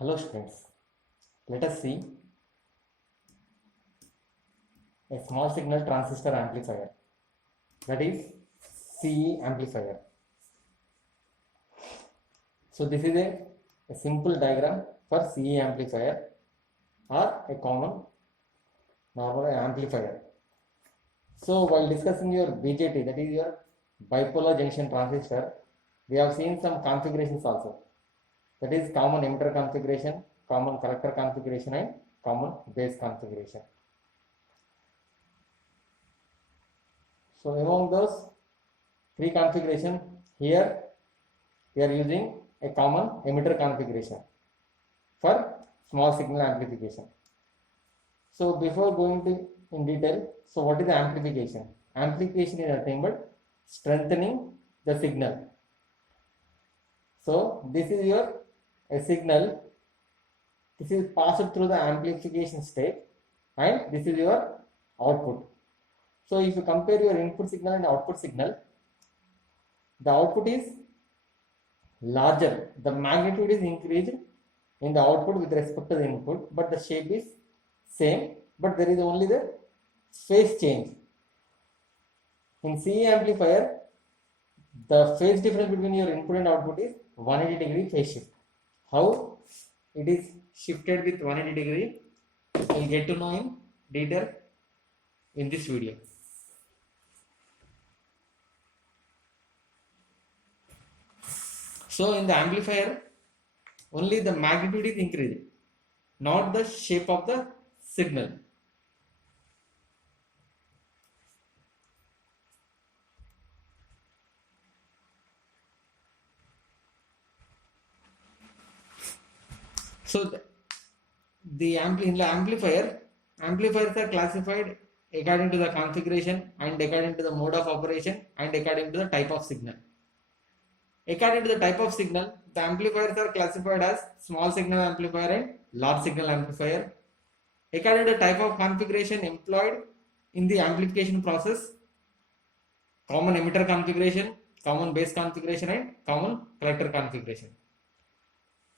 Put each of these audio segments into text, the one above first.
Hello students, let us see a small signal transistor amplifier, that is CE amplifier. So this is a simple diagram for CE amplifier or a common normal amplifier. So while discussing your BJT, that is your bipolar junction transistor, we have seen some configurations also. That is common emitter configuration, common collector configuration and common base configuration. So among those three configuration, here we are using a common emitter configuration for small signal amplification. So before going to in detail, so what is the amplification? Amplification is nothing but strengthening the signal. So this is your a signal. This is passed through the amplification stage, and this is your output. So if you compare your input signal and output signal, the output is larger. The magnitude is increased in the output with respect to the input, but the shape is same, but there is only the phase change. In CE amplifier, the phase difference between your input and output is 180-degree phase shift. How it is shifted with 180-degree, we'll get to know in detail in this video. So in the amplifier, only the magnitude is increased, not the shape of the signal. So in the amplifiers are classified according to the configuration and according to the mode of operation and according to the type of signal. According to the type of signal, the amplifiers are classified as small signal amplifier and large signal amplifier. According to the type of configuration employed in the amplification process, common emitter configuration, common base configuration and common collector configuration.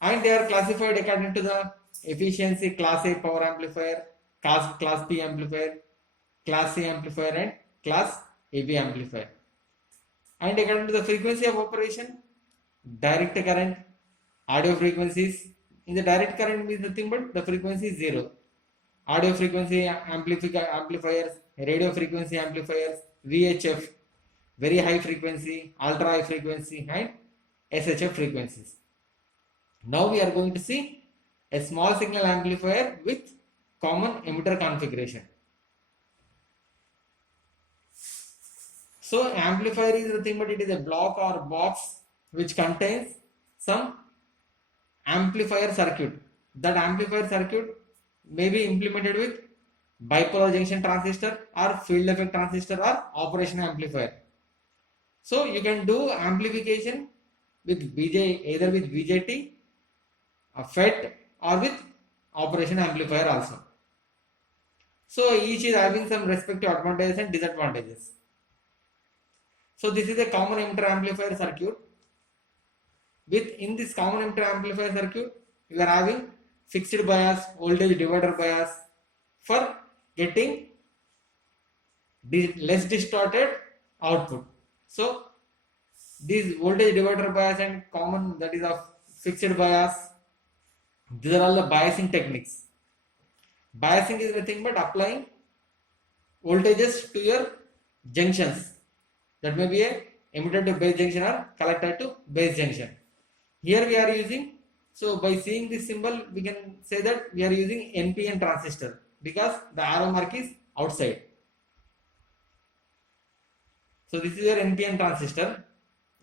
And they are classified according to the efficiency class A power amplifier, class B amplifier, class C amplifier and class AB amplifier. And according to the frequency of operation, direct current, audio frequencies. In the direct current means nothing but the frequency is 0. Audio frequency amplifiers, radio frequency amplifiers, VHF, very high frequency, ultra high frequency and SHF frequencies. Now we are going to see a small signal amplifier with common emitter configuration. So amplifier is nothing but it is a block or box which contains some amplifier circuit. That amplifier circuit may be implemented with bipolar junction transistor or field effect transistor or operation amplifier. So you can do amplification with either with BJT, a FET or with operation amplifier also. So each is having some respective advantages and disadvantages. So this is a common emitter amplifier circuit. In this common emitter amplifier circuit, you are having fixed bias, voltage divider bias for getting less distorted output. So this voltage divider bias and common, that is of fixed bias, these are all the biasing techniques. Biasing is nothing but applying voltages to your junctions. That may be a emitter to base junction or collector to base junction. Here we are using, so by seeing this symbol, we can say that we are using NPN transistor because the arrow mark is outside. So this is your NPN transistor,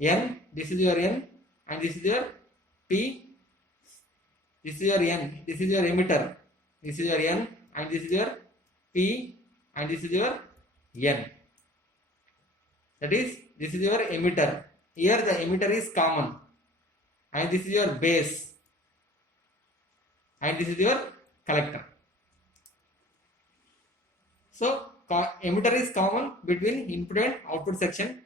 N, this is your N, and this is your P. This is your N, this is your emitter, this is your N, and this is your P, and this is your N. That is, this is your emitter. Here the emitter is common, and this is your base, and this is your collector. So emitter is common between input and output section.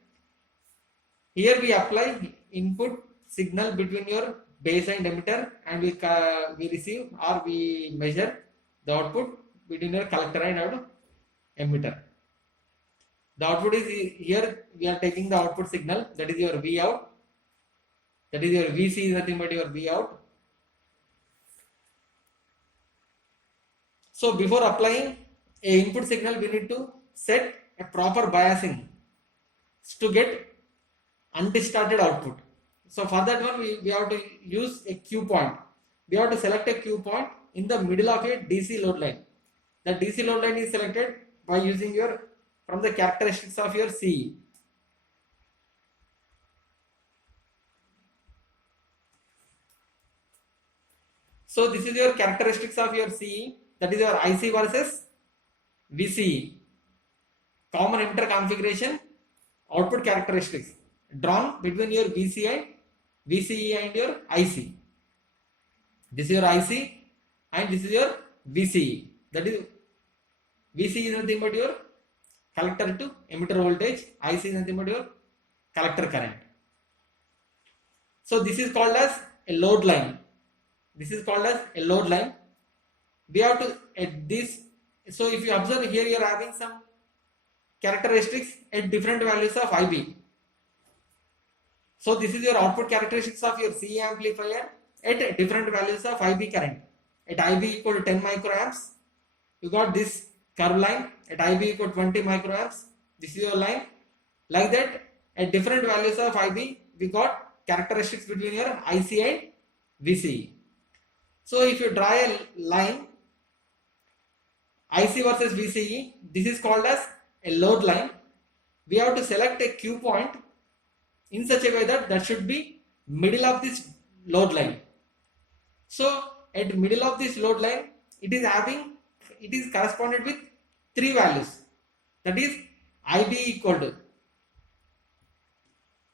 Here we apply input signal between your base and emitter, and we receive or we measure the output between your collector and our emitter. The output is here, we are taking the output signal, that is your V out, that is your Vc is nothing but your V out. So before applying a input signal, we need to set a proper biasing to get undistorted output. So for that one, we have to use a Q point. We have to select a Q point in the middle of a DC load line. The DC load line is selected by using your, from the characteristics of your CE. So this is your characteristics of your CE, that is your IC versus VCE. Common emitter configuration, output characteristics drawn between your VCE and your IC. This is your IC and this is your VCE. That is, VCE is nothing but your collector to emitter voltage, IC is nothing but your collector current. So this is called as a load line. This is called as a load line. We have to at this. So if you observe here, you are having some characteristics at different values of IB. So this is your output characteristics of your CE amplifier at different values of IB current. At IB equal to 10 microamps, you got this curve line. At IB equal to 20 microamps, this is your line. Like that, at different values of IB, we got characteristics between your IC and VCE. So if you draw a line IC versus VCE, this is called as a load line. We have to select a Q point in such a way that that should be middle of this load line. So at middle of this load line, it is corresponded with three values. That is IB equal to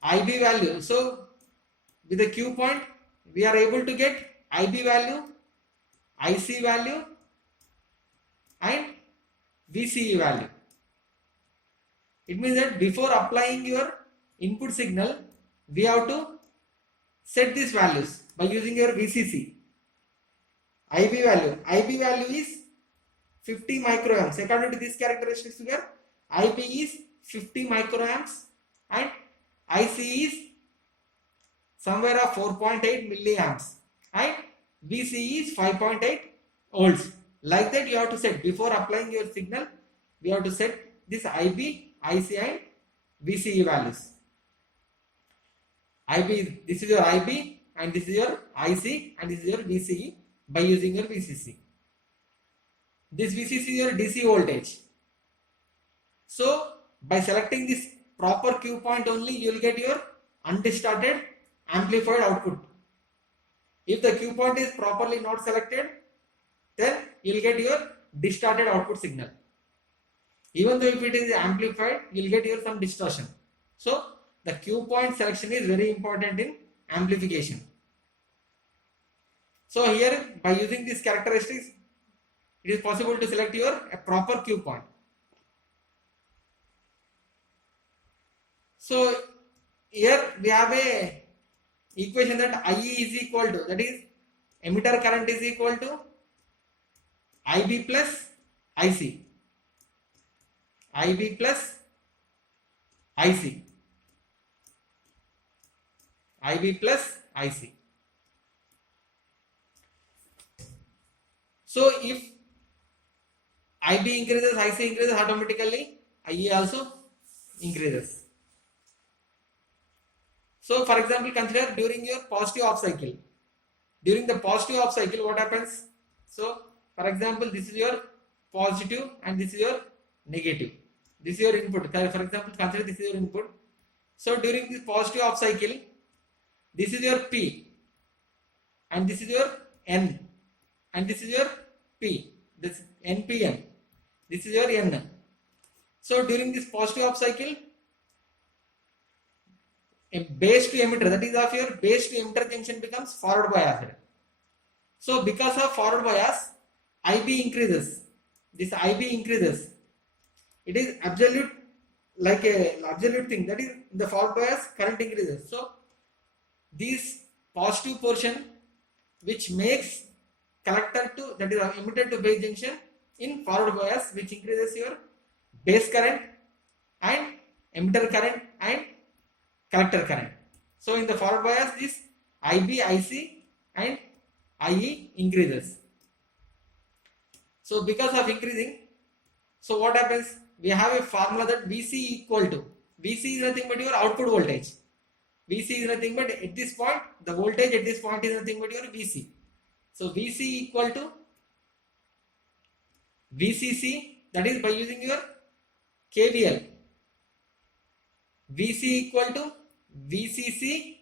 IB value. So with the Q point, we are able to get IB value, IC value and VCE value. It means that before applying your input signal, we have to set these values by using your VCC. IB value is 50 microamps. According to these characteristics here, IB is 50 microamps and IC is somewhere of 4.8 milliamps and VCE is 5.8 volts. Like that, you have to set before applying your signal. We have to set this IB, IC and VCE values. IB, this is your IB and this is your IC and this is your VCE by using your VCC. This VCC is your DC voltage. So by selecting this proper Q point only, you will get your undistorted amplified output. If the Q point is properly not selected, then you will get your distorted output signal. Even though if it is amplified, you will get your some distortion. So the Q point selection is very important in amplification. So here, by using these characteristics, it is possible to select your a proper Q point. So here we have a equation that IE is equal to, that is emitter current is equal to IB plus IC. IB plus IC. IB plus IC. So if IB increases, IC increases, automatically IE also increases. So for example, consider during your positive off cycle. During the positive off cycle, what happens? So for example, this is your positive and this is your negative. This is your input. For example, consider this is your input. So during this positive off cycle, this is your P and this is your N and this is your P. This is NPN. This is your N. So during this positive off cycle, a base to emitter, that is of your base to emitter junction becomes forward biased. So because of forward bias, IB increases. This IB increases. It is absolute, like a absolute thing, that is the forward bias current increases. So these positive portion which makes collector to, that is emitter to base junction in forward bias, which increases your base current and emitter current and collector current. So in the forward bias, this IB, IC and IE increases. So because of increasing, so what happens? We have a formula that VC equal to, VC is nothing but your output voltage. VC is nothing but at this point, the voltage at this point is nothing but your VC. So VC equal to VCC, that is by using your KVL. VC equal to VCC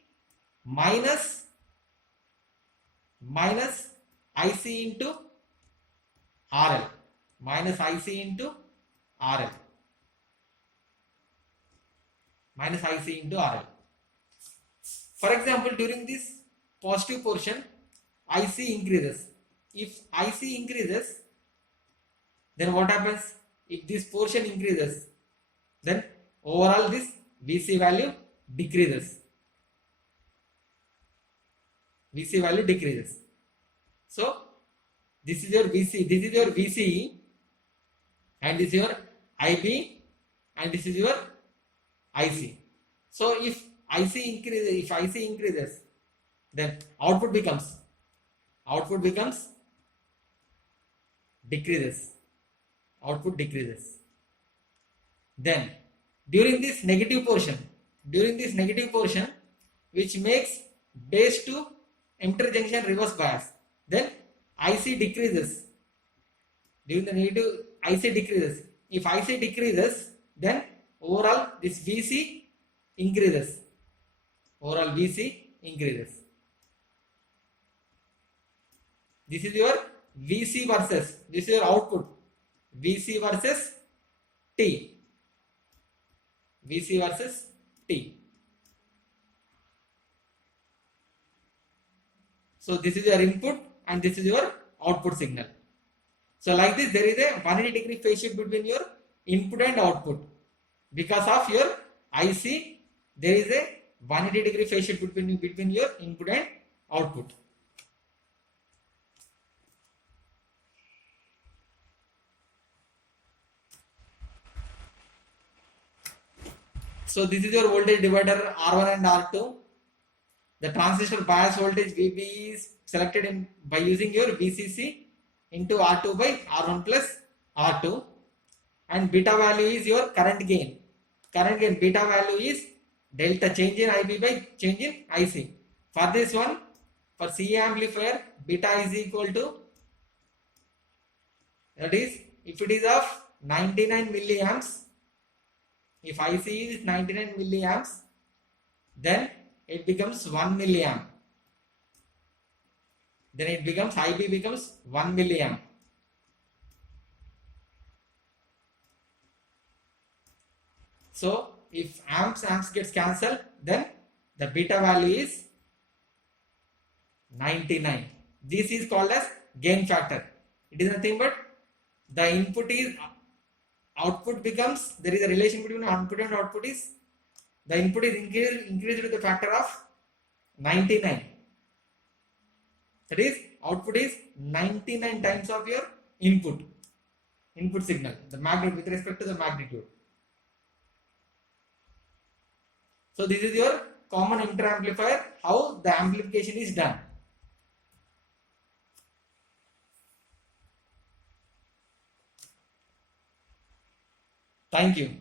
minus IC into RL, minus IC into RL, minus IC into RL. For example, during this positive portion, IC increases. If IC increases, then what happens? If this portion increases, then overall this VC value decreases. VC value decreases. So this is your VC, this is your VCE, and this is your IB, and this is your IC. So if IC increases, then output becomes decreases. Output decreases. Then during this negative portion, which makes base to emitter junction reverse bias, then IC decreases. During the negative, IC decreases. If IC decreases, then overall this VC increases. Overall VC increases. This is your VC versus, this is your output. VC versus T. VC versus T. So this is your input and this is your output signal. So like this, there is a 180-degree phase shift between your input and output. Because of your IC, there is a 180-degree phase shift between your input and output. So this is your voltage divider R1 and R2. The transistor bias voltage VB is selected by using your VCC into R2 by R1 plus R2, and beta value is your current gain. Current gain beta value is delta, change in IB by change in IC. For this one, for CA amplifier, beta is equal to, that is, if it is of 99 milliamps, if IC is 99 milliamps, then it becomes 1 milliamp. Then it becomes, IB becomes 1 milliamp. So if amps gets cancelled, then the beta value is 99. This is called as gain factor. It is nothing but the input is, output becomes, there is a relation between input and output is, the input is increased with the factor of 99. That is, output is 99 times of your input signal, the magnitude with respect to the magnitude. So this is your common emitter amplifier, how the amplification is done. Thank you.